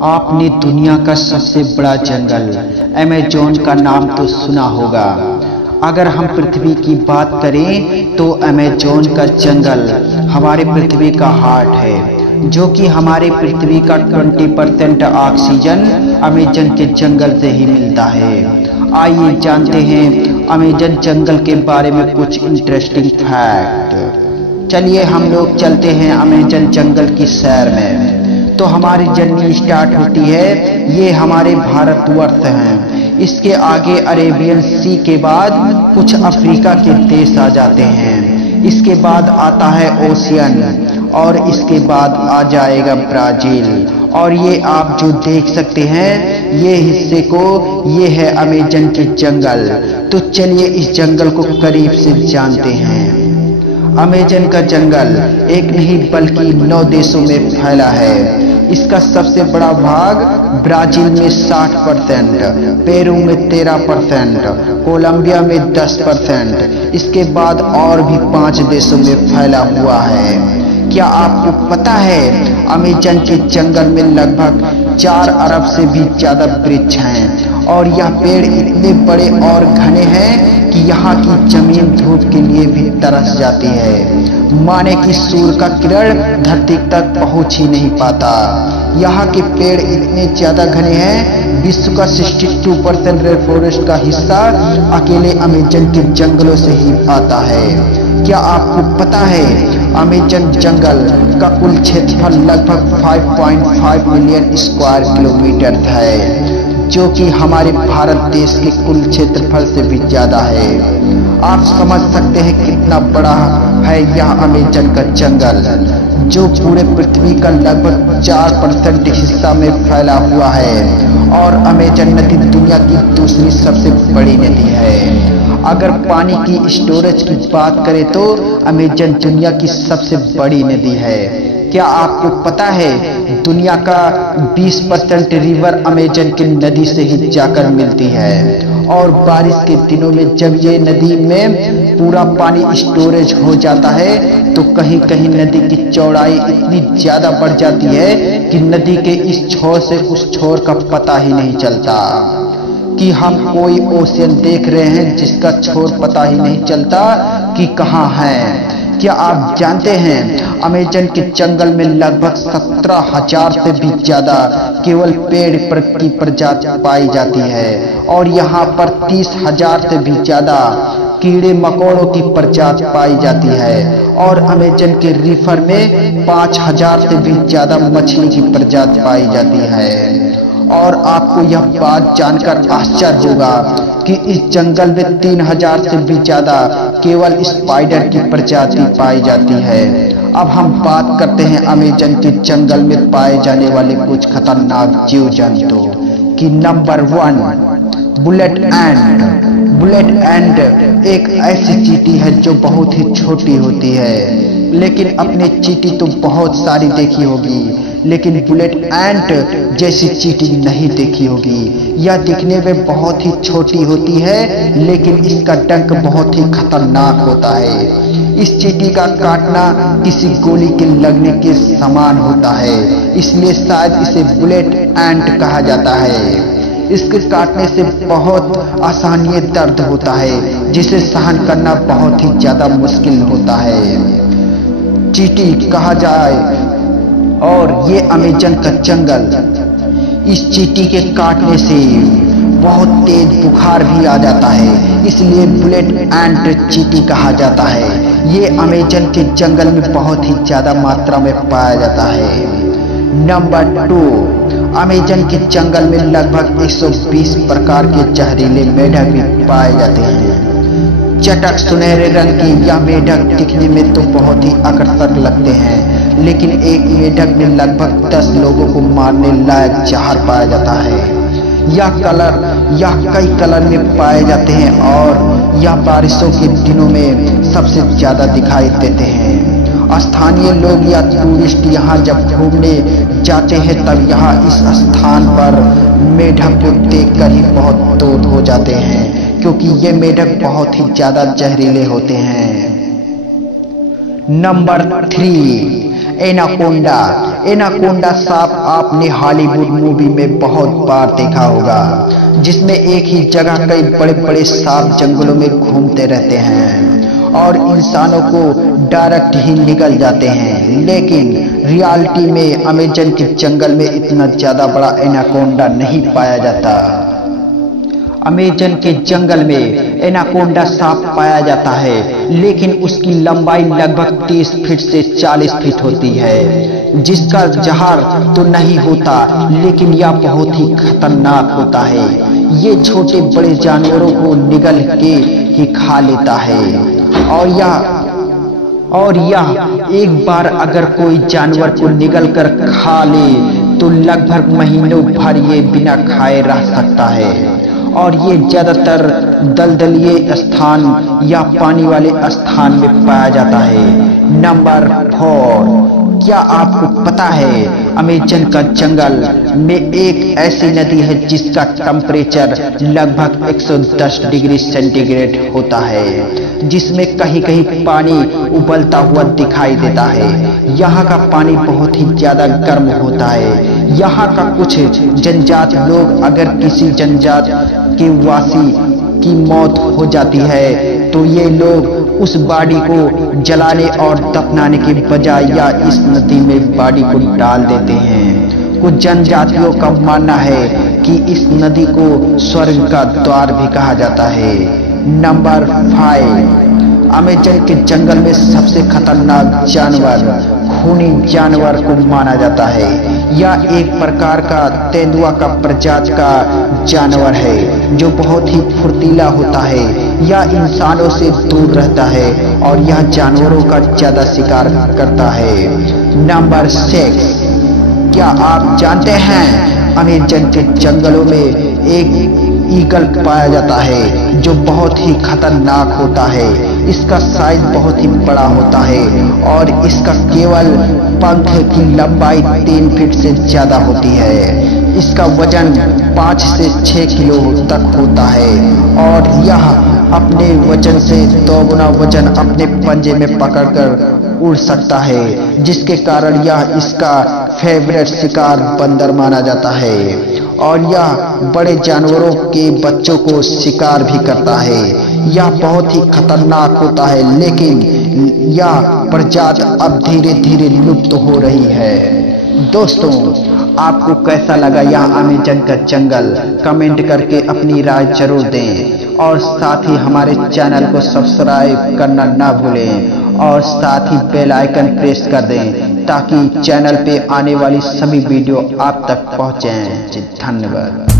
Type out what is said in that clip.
आपने दुनिया का सबसे बड़ा जंगल अमेज़न का नाम तो सुना होगा। अगर हम पृथ्वी की बात करें तो अमेज़न का जंगल हमारे पृथ्वी का हार्ट है, जो कि हमारे पृथ्वी का 20% ऑक्सीजन अमेज़न के जंगल से ही मिलता है। आइए जानते हैं अमेज़न जंगल के बारे में कुछ इंटरेस्टिंग फैक्ट। चलिए हम लोग चलते हैं अमेज़न जंगल की सैर में। तो हमारी जर्नी स्टार्ट होती है, ये हमारे भारतवर्ष हैं। इसके आगे अरेबियन सी के बाद कुछ अफ्रीका के देश आ जाते हैं। इसके बाद आता है ओशियन और इसके बाद आ जाएगा ब्राजील। और ये आप जो देख सकते हैं ये हिस्से को, ये है अमेज़न के जंगल। तो चलिए इस जंगल को करीब से जानते हैं। अमेज़न का जंगल एक नहीं बल्कि 9 देशों में फैला है। इसका सबसे बड़ा भाग ब्राजील में 60%, पेरू में 13%, कोलंबिया में 10%, इसके बाद और भी 5 देशों में फैला हुआ है। क्या आपको पता है अमेज़न के जंगल में लगभग 4 अरब से भी ज्यादा वृक्ष हैं और यह पेड़ इतने बड़े और घने हैं कि यहाँ की जमीन धूप के लिए भी तरस जाती है। माने कि सूर्य का किरण धरती तक पहुँच ही नहीं पाता। यहाँ के पेड़ इतने ज्यादा घने हैं, विश्व का 62% रेन फॉरेस्ट का हिस्सा अकेले अमेज़न के जंगलों से ही आता है। क्या आपको पता है अमेज़न जंगल का कुल क्षेत्रफल लगभग 5.5 मिलियन स्क्वायर किलोमीटर है, जो कि हमारे भारत देश के कुल क्षेत्रफल से भी ज्यादा है। आप समझ सकते हैं कितना बड़ा है यह अमेज़न का जंगल, जो पूरे पृथ्वी का लगभग 4% हिस्सा में फैला हुआ है। और अमेज़न नदी दुनिया की दूसरी सबसे बड़ी नदी है। अगर पानी की स्टोरेज की बात करें तो अमेज़न दुनिया की सबसे बड़ी नदी है। क्या आपको पता है दुनिया का 20% रिवर अमेज़न की नदी से ही जाकर मिलती है। और बारिश के दिनों में जब ये नदी में पूरा पानी स्टोरेज हो जाता है तो कहीं कहीं नदी की चौड़ाई इतनी ज्यादा बढ़ जाती है कि नदी के इस छोर से उस छोर का पता ही नहीं चलता कि हम कोई ओशियन देख रहे हैं, जिसका छोर पता ही नहीं चलता कि कहाँ है। क्या आप जानते हैं अमेज़न के जंगल में लगभग 17,000 से भी ज्यादा केवल पेड़ की प्रजाति पाई जाती है और यहाँ पर 30,000 से भी ज्यादा कीड़े मकोड़ों की प्रजाति पाई जाती है। और अमेज़न के रिवर में 5,000 से भी ज्यादा मछली की प्रजाति पाई जाती है। और आपको यह बात जानकर आश्चर्य होगा कि इस जंगल में 3,000 से भी ज्यादा केवल स्पाइडर की प्रजाति पाई जाती है। अब हम बात करते हैं अमेज़न के जंगल में पाए जाने वाले कुछ खतरनाक जीव जंतु की। नंबर 1, बुलेट एंट। बुलेट एंट एक ऐसी चींटी है जो बहुत ही छोटी होती है, लेकिन अपने चींटी तो बहुत सारी देखी होगी, लेकिन बुलेट एंट जैसी चींटी नहीं देखी होगी। यह दिखने में बहुत ही छोटी होती है, लेकिन इसका डंक बहुत ही खतरनाक होता है। इस चींटी का काटना किसी गोली के लगने के समान होता है, इसलिए शायद इसे बुलेट एंट कहा जाता है। इसके काटने से बहुत आसानी दर्द होता है, जिसे सहन करना बहुत ही ज्यादा मुश्किल होता है। चींटी कहा जाए और ये अमेज़न का जंगल, इस चींटी के काटने से बहुत तेज बुखार भी आ जाता है, इसलिए बुलेट एंट चींटी कहा जाता है। ये अमेज़न के जंगल में बहुत ही ज्यादा मात्रा में पाया जाता है। नंबर 2, अमेज़न के जंगल में लगभग 120 प्रकार के जहरीले मेढक भी पाए जाते हैं। चटक सुनहरे रंग की यह मेढक दिखने में तो बहुत ही आकर्षक लगते हैं, लेकिन एक मेढक में लगभग 10 लोगों को मारने लायक जहर पाया जाता है। यह कई कलर में पाए जाते हैं और यह बारिशों के दिनों में सबसे ज्यादा दिखाई देते हैं। स्थानीय लोग या टूरिस्ट यहाँ जब घूमने जाते हैं तब यहाँ इस स्थान पर मेढक को देखकर ही बहुत क्रोध हो जाते हैं, क्योंकि ये मेढक बहुत ही ज्यादा जहरीले होते हैं। Number 3, anaconda. एनाकोंडा सांप आपने हॉलीवुड मूवी में बहुत बार देखा होगा, जिसमें एक ही जगह कई बड़े बड़े सांप जंगलों में घूमते रहते हैं और इंसानों को डायरेक्ट ही निगल जाते हैं। लेकिन रियलिटी में अमेजन के जंगल में इतना ज्यादा बड़ा एनाकोंडा नहीं पाया जाता। अमेजन के जंगल में एनाकोंडा सांप पाया जाता है, लेकिन उसकी लंबाई लगभग 30 फीट से 40 फीट होती है, जिसका जहर तो नहीं होता, लेकिन यह बहुत ही खतरनाक होता है। ये छोटे बड़े जानवरों को निगल के ही खा लेता है और यह एक बार अगर कोई जानवर को निगल कर खा ले तो लगभग महीनों भर ये बिना खाए रह सकता है। और ये ज्यादातर दलदलीय स्थान या पानी वाले स्थान में पाया जाता है। नंबर 4, क्या आपको पता है अमेजन का जंगल में एक ऐसी नदी है जिसका टेम्परेचर लगभग 110 डिग्री सेंटीग्रेड होता है, जिसमें कहीं कहीं पानी उबलता हुआ दिखाई देता है। यहाँ का पानी बहुत ही ज्यादा गर्म होता है। यहाँ का कुछ जनजात लोग, अगर किसी जनजात के वासी की मौत हो जाती है तो ये लोग उस बॉडी को जलाने और दफनाने के बजाय या इस नदी में बॉडी को डाल देते हैं। कुछ जनजातियों का मानना है कि इस नदी को स्वर्ग का द्वार भी कहा जाता है। नंबर 5, अमेजन के जंगल में सबसे खतरनाक जानवर खूनी जानवर को माना जाता है। यह एक प्रकार का तेंदुआ का प्रजाति का जानवर है जो बहुत ही फुर्तीला होता है। यह इंसानों से दूर रहता है और यह जानवरों का ज्यादा शिकार करता है। नंबर 6, क्या आप जानते हैं अमेजन के जंगलों में एक ईगल पाया जाता है जो बहुत ही खतरनाक होता है। इसका साइज बहुत ही बड़ा होता है और इसका केवल पंख की लंबाई 3 फीट से ज्यादा होती है। इसका वजन 5 से 6 किलो तक होता है और यह अपने वजन से 2 गुना वजन अपने पंजे में पकड़कर उड़ सकता है, जिसके कारण यह इसका फेवरेट शिकार बंदर माना जाता है। और यह बड़े जानवरों के बच्चों को शिकार भी करता है। यह बहुत ही खतरनाक होता है, लेकिन यह प्रजाति अब धीरे धीरे लुप्त हो रही है। दोस्तों, आपको कैसा लगा यह अमेजन का जंगल? कमेंट करके अपनी राय जरूर दें और साथ ही हमारे चैनल को सब्सक्राइब करना ना भूलें और साथ ही बेल आइकन प्रेस कर दें ताकि चैनल पे आने वाली सभी वीडियो आप तक पहुंचें। धन्यवाद।